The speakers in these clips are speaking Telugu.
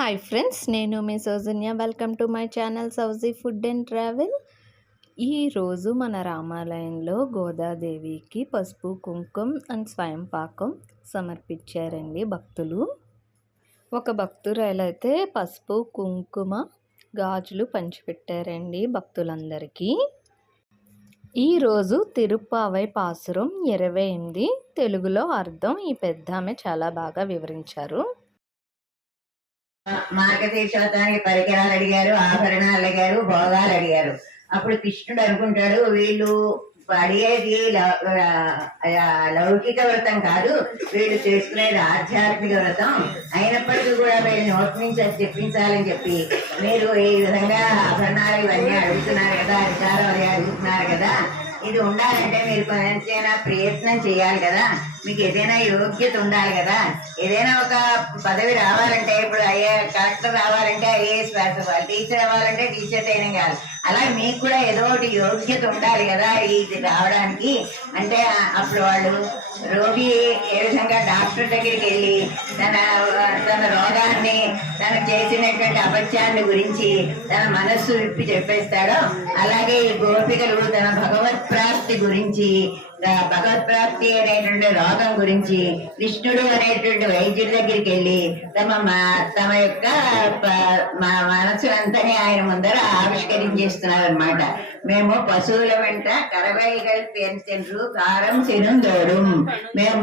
హాయ్ ఫ్రెండ్స్ నేను మీ Soujanya. Welcome to my channel Souji food and travel ఈరోజు మన రామాలయంలో గోదాదేవికి పసుపు కుంకుమ అండ్ స్వయం పాకం సమర్పించారండి భక్తులు. ఒక భక్తురాలైతే పసుపు కుంకుమ గాజులు పంచిపెట్టారండి భక్తులందరికీ. ఈరోజు తిరుప్పావై పాసురం ఇరవై ఎనిమిది తెలుగులో అర్థం ఈ పెద్ద ఆమె చాలా బాగా వివరించారు. మార్గశీర్షోత్సవానికి పరికరాలు అడిగారు ఆభరణాలు అడిగారు భోగాలు అడిగారు. అప్పుడు కృష్ణుడు అనుకుంటాడు వీళ్ళు అడిగేది లౌకిక వ్రతం కాదు వీళ్ళు చేసుకునేది ఆధ్యాత్మిక వ్రతం. అయినప్పటికీ కూడా వీళ్ళు నోటి నుంచి అది చెప్పించాలని చెప్పి మీరు ఈ విధంగా ఆభరణాలు ఇవన్నీ అడుగుతున్నారు కదా అధికారం అడుగుతున్నారు కదా ఇది ఉండాలంటే మీరు కొంచెమైనా ప్రయత్నం చేయాలి కదా. మీకు ఏదైనా యోగ్యత ఉండాలి కదా. ఏదైనా ఒక పదవి రావాలంటే ఇప్పుడు అయ్యే కలెక్టర్ రావాలంటే ఐఏఎస్ పాస్ టీచర్ అవ్వాలంటే టీచర్ ట్రైనింగ్ కావాలి. అలా మీకు కూడా ఏదో ఒకటి యోగ్యత ఉండాలి కదా ఇది రావడానికి. అంటే అప్పుడు వాళ్ళు రోగి ఏ విధంగా డాక్టర్ దగ్గరికి వెళ్ళి తన తన రోగాన్ని తను చేసినటువంటి అపత్యాన్ని గురించి తన మనస్సు విప్పి చెప్పేస్తాడో అలాగే ఈ గోపికలు తన భగవత్ ప్రాప్తి గురించి భగవత్ ప్రాప్తి అనేటువంటి రోగం గురించి కృష్ణుడు అనేటువంటి వైద్యుడి దగ్గరికి వెళ్ళి తమ తమ యొక్క మనసు మా- ఆయన ముందర ఆవిష్కరించేస్తున్నారు అనమాట మేము పశువుల వెంట కరవైగల్ పెన్సెండ్రు కారం చెనుందోడు మేము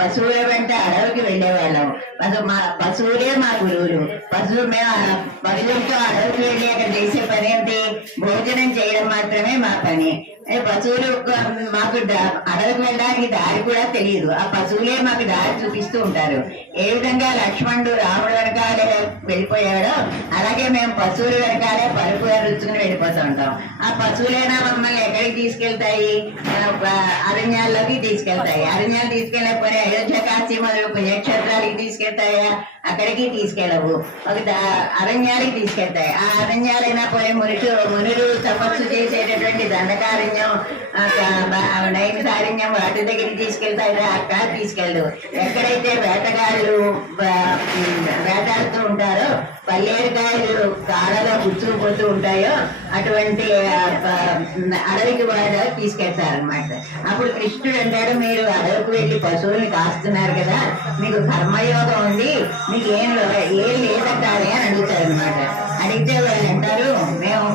పశువుల వెంట అడవికి వెళ్ళేవాళ్ళం. అది మా పశువులే మా గురువులు. పశువు మేము పశువులతో అడవికి వెళ్ళి అక్కడ చేసే పని ఏంటి భోజనం చేయడం మాత్రమే మా పని. అంటే పశువులు మాకు దా- వెళ్ళడానికి దారి కూడా తెలియదు. ఆ పశువులే మాకు దారి చూపిస్తూ ఉంటారు. ఏ విధంగా లక్ష్మణుడు రాముడు వెనకాలే వెళ్ళిపోయాడో అలాగే మేము పశువుల వెనకాలే పరుపు రుచుకుని వెళ్ళిపోతూ ఉంటాం. ఆ పశువులైనా మమ్మల్ని ఎక్కడికి తీసుకెళ్తాయి? అరణ్యాల్లోకి తీసుకెళ్తాయి. అరణ్యాలు తీసుకెళ్ళకపోతే అయోధ్య కాశీ మొదలు పుణ్యక్షేత్రాలకి తీసుకెళ్తాయా? అక్కడికి తీసుకెళ్ళవు. ఒక అరణ్యాలకి తీసుకెళ్తాయి. ఆ అరణ్యాలైనా పోయి మునుషు మునులు తపస్సు చేసేటటువంటి దండకారణ్యం ఆ, క- వాటి దగ్గరికి తీసుకెళ్తాయి అక్కడ తీసుకెళ్ళు. ఎక్కడైతే వేటగాళ్ళు బ- వేటాడుతూ ఉంటారో. పల్లేరుకాయలు కాడలో గుచ్చుకుపోతూ ఉంటాయో అటువంటి అడవికి వాడు తీసుకెళ్తారనమాట అప్పుడు కృష్ణుడు అంటాడు మీరు అడవికి వెళ్ళి పశువుల్ని కాస్తున్నారు కదా మీకు కర్మయోగం ఉంది మీకు ఏం ఏం లేదంటారే అని అడుగుతారు అనమాట అడిగితే వాళ్ళు అంటారు మేము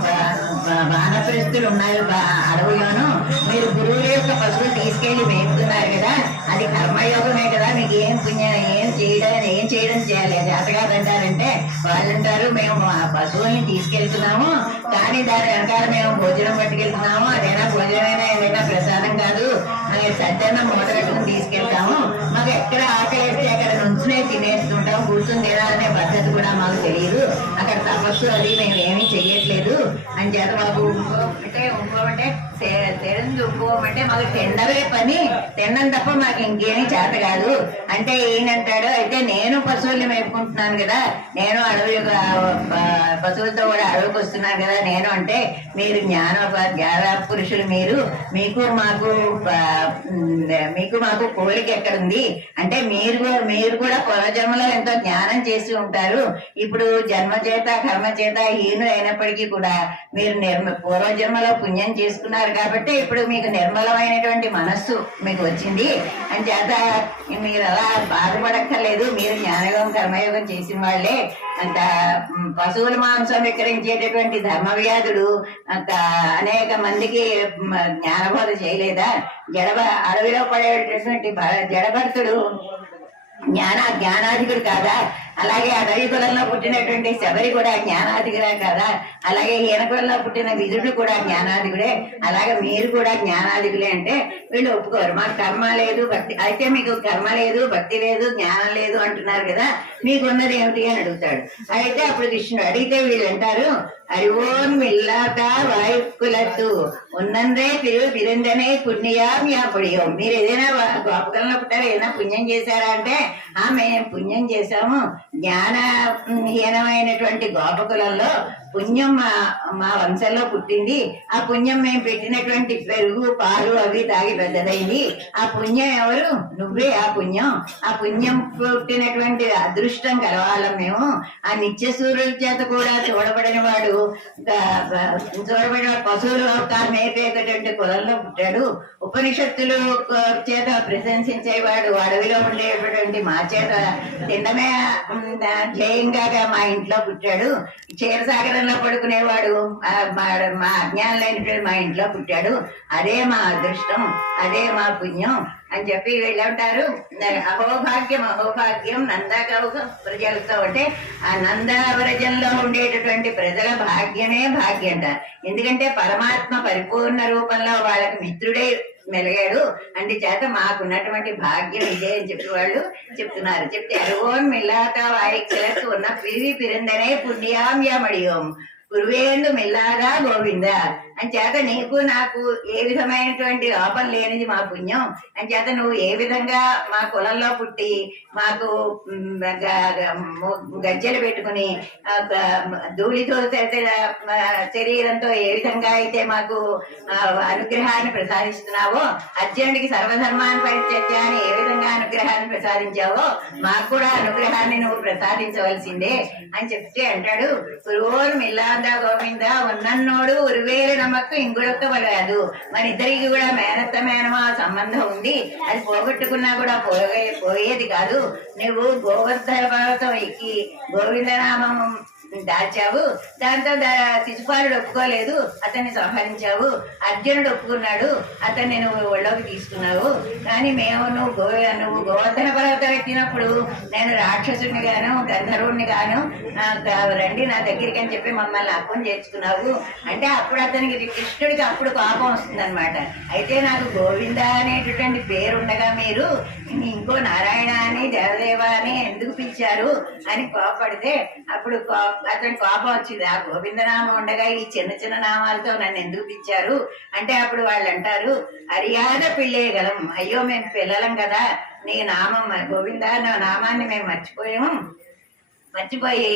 వానప్రస్తులు ఉన్నారు బా- అడవుల్లోనూ మీరు గురువుల యొక్క పశువులు తీసుకెళ్ళి మేపుతున్నారు కదా అది కర్మయోగమే కదా మీకు ఏం పుణ్యం ఏం చేయడం ఏం చేయడం చేయాలి? అది అంటారంటే వాళ్ళు అంటారు మేము ఆ పశువుల్ని తీసుకెళ్తున్నాము కానీ దాని వెనకాల మేము భోజనం పట్టుకెళ్తున్నాము అదైనా భోజనమైనా ఏదైనా ప్రసాదం కాదు మేము సత్యాన్న మూట కట్టుకుని తీసుకెళ్తాము. మాకు ఎక్కడ ఆకలి వేస్తే అక్కడ నుంచునే తినేస్తుంటాం కూర్చుని తినాలనే పద్ధతి కూడా మాకు తెలియదు. అక్కడ తపస్సు అది మేము ఏమీ చెయ్యట్లేదు. అని చేత మాకు అంటే ఇంకోమంటే తెరందు మాకు తిండమే పని. తినడం తప్ప మాకు ఇంకేమీ చేత కాదు. అంటే ఈయనంటాడు అయితే నేను పశువుల్ని మేపుకుంటున్నాను కదా. నేను అడవి యొక్క, పశువులతో కూడా అడవికి వస్తున్నాను కదా. నేను అంటే మీరు జ్ఞాన జ్ఞాన పురుషులు మీరు. మీకు మాకు మీకు మాకు పోలిక ఎక్కడుంది? అంటే మీరు మీరు కూడా పూర్వజన్మలో ఎంతో జ్ఞానం చేసి ఉంటారు. ఇప్పుడు జన్మ చేత కర్మ చేత హీను అయినప్పటికీ కూడా మీరు నిర్మ పూర్వజన్మలో పుణ్యం చేసుకున్నారు కాబట్టి ఇప్పుడు మీకు నిర్మలమైనటువంటి మనస్సు మీకు వచ్చింది. అని చేత మీరు అలా బాధపడక్కర్లేదు. మీరు జ్ఞానయోగం కర్మయోగం చేసిన వాళ్ళే. అంత పశువుల మాంసం విక్రయించేటటువంటి ధర్మవ్యాధుడు అంత అనేక మందికి జ్ఞానబోధ చేయలేదా? జడబ అడవిలో పడేటటువంటి భ- జడభర్తుడు జ్ఞాన జ్ఞానాధికుడు కాదా? అలాగే అడవి కులంలో పుట్టినటువంటి శబరి కూడా జ్ఞానాధికుడే కదా. అలాగే ఈయన కులంలో పుట్టిన విధుడు కూడా జ్ఞానాధిగుడే అలాగే మీరు కూడా జ్ఞానాధిగులే అంటే వీళ్ళు ఒప్పుకోరు. మాకు కర్మ లేదు భక్తి అయితే మీకు కర్మ లేదు భక్తి లేదు జ్ఞానం లేదు అంటున్నారు కదా. మీకున్నది ఏమిటి అని అడుగుతాడు. అయితే అప్పుడు కృష్ణుడు అడిగితే వీళ్ళు అంటారు அறிவோன் இல்லாத వాయుకులత్తు ఉన్నందే తిరు తిరందనే పుణ్యాం యా పుణ్యం మీరు ఏదైనా వా- గోపకంలో పుట్టారు ఏదైనా పుణ్యం చేశారా అంటే ఆ మేము పుణ్యం చేశాము జ్ఞాన హీనమైనటువంటి గోపకులలో పుణ్యం మా మా వంశంలో పుట్టింది. ఆ పుణ్యం మేము పెట్టినటువంటి పెరుగు పాలు అవి తాగి పెద్దదైంది. ఆ పుణ్యం ఎవరు? నువ్వే ఆ పుణ్యం. ఆ పుణ్యం పుట్టినటువంటి అదృష్టం కలవాలం మేము. ఆ నిత్య సూర్యుల చేత కూడా చూడబడిన వాడు చూడబడిన పశువులు మేపేటటువంటి కులంలో పుట్టాడు. ఉపనిషత్తులు చేత ప్రశంసించేవాడు అడవిలో ఉండేటువంటి మా చేత తిన్నమే జయంగా మా ఇంట్లో పుట్టాడు. క్షీరసాగరంలో పడుకునేవాడు. మా అజ్ఞానం లేనిటువంటి మా ఇంట్లో పుట్టాడు. అదే మా అదృష్టం అదే మా పుణ్యం అని చెప్పి వీళ్ళు అంటారు. అహోభాగ్యం అహోభాగ్యం నందాగౌక ప్రజలతో అంటే ఆ నందావ్రజంలో ఉండేటటువంటి ప్రజల భాగ్యమే భాగ్యంట. ఎందుకంటే పరమాత్మ పరిపూర్ణ రూపంలో వాళ్ళకి మిత్రుడే మెలిగాడు అందుచేత మాకున్నటువంటి భాగ్యం ఇదే అని చెప్పి వాళ్ళు చెప్తున్నారు. చెప్తే అరుగోన్ మిల్లాత వాయిక్షలకు ఉన్న ప్రీతి పిరందనే పుణ్యాం యమడియోం గురువేందు మిల్లాగా గోవింద. అని చేత నీకు నాకు ఏ విధమైనటువంటి లోపం లేనిది మా పుణ్యం. అని చేత నువ్వు ఏ విధంగా మా కులంలో పుట్టి మాకు గజ్జలు గజ్జెలు పెట్టుకుని ధూళితో శరీరంతో ఏ విధంగా అయితే మాకు అనుగ్రహాన్ని ప్రసాదిస్తున్నావో అర్జునుడికి సర్వధర్మాన్ని పరిచర్య అని ఏ విధంగా అనుగ్రహాన్ని ప్రసాదించావో మాకు కూడా అనుగ్రహాన్ని నువ్వు ప్రసాదించవలసిందే అని చెప్తే అంటాడు. గురువురు మిల్లాందా గోవిందా ఉన్నన్నోడు ఉరువేరు నమ్మకు ఇంగుడొక్క వలదు మన ఇద్దరికి కూడా మేనత్త మేనమా సంబంధం ఉంది. అది పోగొట్టుకున్నా కూడా పోయే పోయేది కాదు. నువ్వు గోవర్ధన పర్వతం ఎక్కి గోవిందనామం దాచావు దాంతో దా- శిశుపాలుడు ఒప్పుకోలేదు. అతన్ని సంహరించావు. అర్జునుడు ఒప్పుకున్నాడు. అతన్ని నువ్వు ఒళ్ళోకి తీసుకున్నావు. కానీ మేము నువ్వు గో నువ్వు గోవర్ధన పర్వతం ఎక్కినప్పుడు నేను రాక్షసుని గాను గంధర్వుడిని గాను రండి నా దగ్గరికి అని చెప్పి మమ్మల్ని అప్పం చేర్చుకున్నావు. అంటే అప్పుడు అతనికి కృష్ణుడికి అప్పుడు కోపం వస్తుందన్నమాట. అయితే నాకు గోవింద అనేటటువంటి పేరు ఉండగా మీరు ఇంకో నారాయణ అని దేవదేవ అని ఎందుకు పిలిచారు అని కోపడితే అప్పుడు కో- అతని కోపం వచ్చింది. ఆ గోవిందనామం ఉండగా ఈ చిన్న చిన్న నామాలతో నన్ను ఎందుకు పిచ్చారు అంటే అప్పుడు వాళ్ళు అంటారు అరియాద పిల్లేయగలం అయ్యో మేము పిల్లలం కదా. నీ నామం గోవింద నా నామాన్ని మేము మర్చిపోయాము. మర్చిపోయి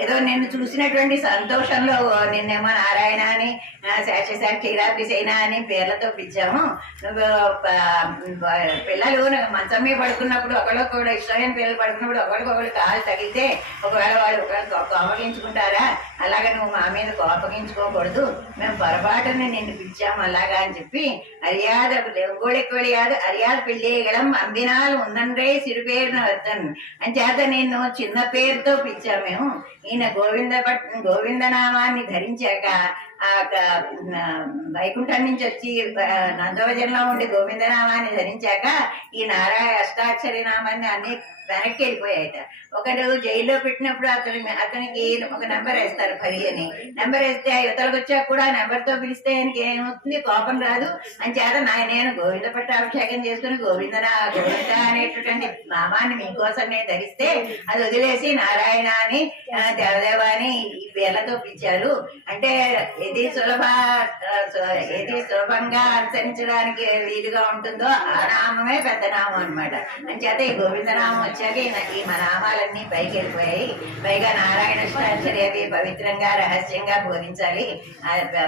ఏదో నిన్ను చూసినటువంటి సంతోషంలో నిన్నేమో నారాయణ అని ఆ, శేషశాఖ క్షీరాభిసేన అని పేర్లతో పిలిచాము. నువ్వు పిల్లలు మంచం మీద పడుకున్నప్పుడు ఒకళ్ళొకడు ఇష్టమైన పిల్లలు పడుకున్నప్పుడు ఒకరికొకరు కాలు తగిలితే ఒకవేళ వాళ్ళు ఒకళ్ళు కోపగించుకుంటారా? అలాగే నువ్వు మా మీద కోపగించుకోకూడదు. మేము పొరపాటుని నిన్ను పిలిచాము అలాగా అని చెప్పి అరియాద గోడెక్కువడియాదు అరియాద పిల్లేగలం అందినాలు ఉందండ్రే సిరిపేరున వద్దను. అని చేత నేను చిన్న పేరుతో పిలిచాము. మేము ఈయన గోవింద గోవిందనామాన్ని ధరించాక ఆ వైకుంఠం నుంచి వచ్చి ఆ, నందవజంలో ఉండి గోవిందనామాన్ని ధరించాక ఈ నారాయణ అష్టాక్షరి నామాన్ని అన్ని వెనక్కి వెళ్ళిపోయాయట ఒకడు జైల్లో పెట్టినప్పుడు అతని అతనికి ఒక నెంబర్ వేస్తారు పది అని. నెంబర్ వేస్తే ఆ యువతలకు వచ్చాక కూడా నెంబర్తో పిలిస్తే ఆయనకి ఏమవుతుంది? కోపం రాదు. అని చేత నా నేను గోవింద పట్టాభిషేకం చేసుకుని గోవిందనా గోవింద అనేటటువంటి నామాన్ని మీకోసం నేను ధరిస్తే అది వదిలేసి నారాయణ అని దేవదేవ అని వీళ్ళతో పిలిచారు. అంటే ఏది సులభ ఏది సులభంగా అనుసరించడానికి వీలుగా ఉంటుందో ఆ నామమే పెద్ద నామం అన్నమాట అంచేత ఈ గోవిందనామం వచ్చాక ఈ ఈ మా నామాలన్నీ పైకి వెళ్ళిపోయాయి. పైగా నారాయణ అష్టాక్షరి అవి పవిత్రంగా రహస్యంగా బోధించాలి.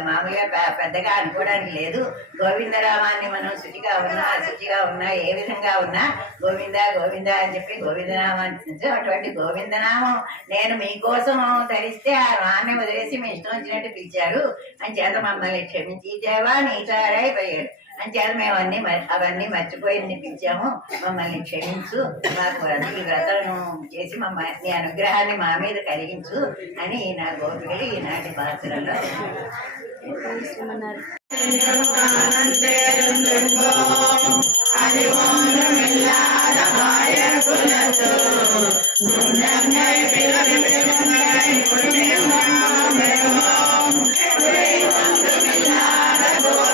మామూలుగా పెద్దగా అనుకోవడానికి లేదు. గోవిందరామాన్ని మనం శుచిగా ఉన్నా శుచిగా ఉన్నా ఏ విధంగా ఉన్నా గోవింద గోవింద అని చెప్పి గోవిందనామాన్ని అటువంటి గోవిందనామం నేను మీకోసం ధరిస్తే ఆ నాన్ని వదిలేసి మీ ఇష్టం వచ్చినట్టు పిలిచారు. అని చేత మమ్మల్ని క్షమించి దేవా నీచారై పోయాడు అంచేత మేము అన్ని అవన్నీ మర్చిపోయి నిన్ను పిలిచాము మమ్మల్ని క్షమించు. మాకు వ్రత- ఈ వ్రతను చేసి మమ్మల్ని నీ అనుగ్రహాన్ని మా మీద కలిగించు అని నా గోపికలు ఈనాటి పాత్రలో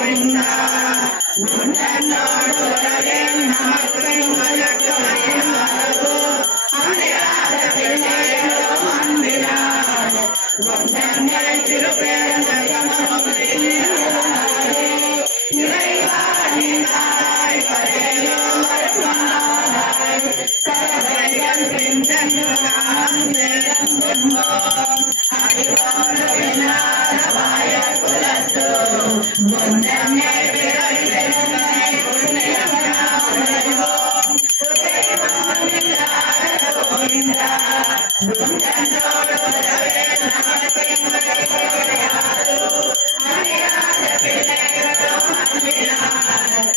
గోవింద ఉండనోడు రవే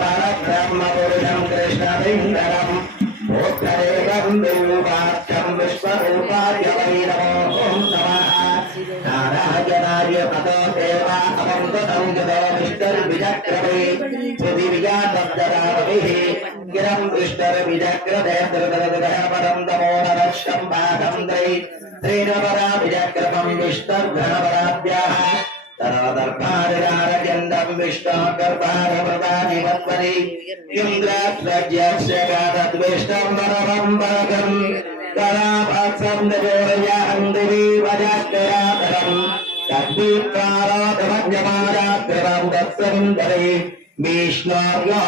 పరబ్రహ్మపురుషం కృష్ణలింగరం భూత్రేవం బిల్వాఖ్యం విశ్వరూపాయ వై నమో నమః నారాయణాయ పదో దేవా అమంగతం జదో విష్ణుర్విజక్రమే పృథివిజాతరావిః గిరం విష్ణుర్విజక్రదేంద్రదరదరః పదం తమో నరశ్యం పాదం ద్రై త్రీణపరా విజక్రమం విష్ణుర్ఘనపరాభ్యాः తనోదర్భారజండం విష్ణోర్గర్భారమృతాని మత్వని ఇంద్రాజ్యస్య గాదద్విష్టం వరమం కరాభాసం దజోరయాహం దివి వజాగ్రయాతరం తద్వీకారాధమజ్ఞమారాగ్రవం దత్సందరే విష్ణోర్యో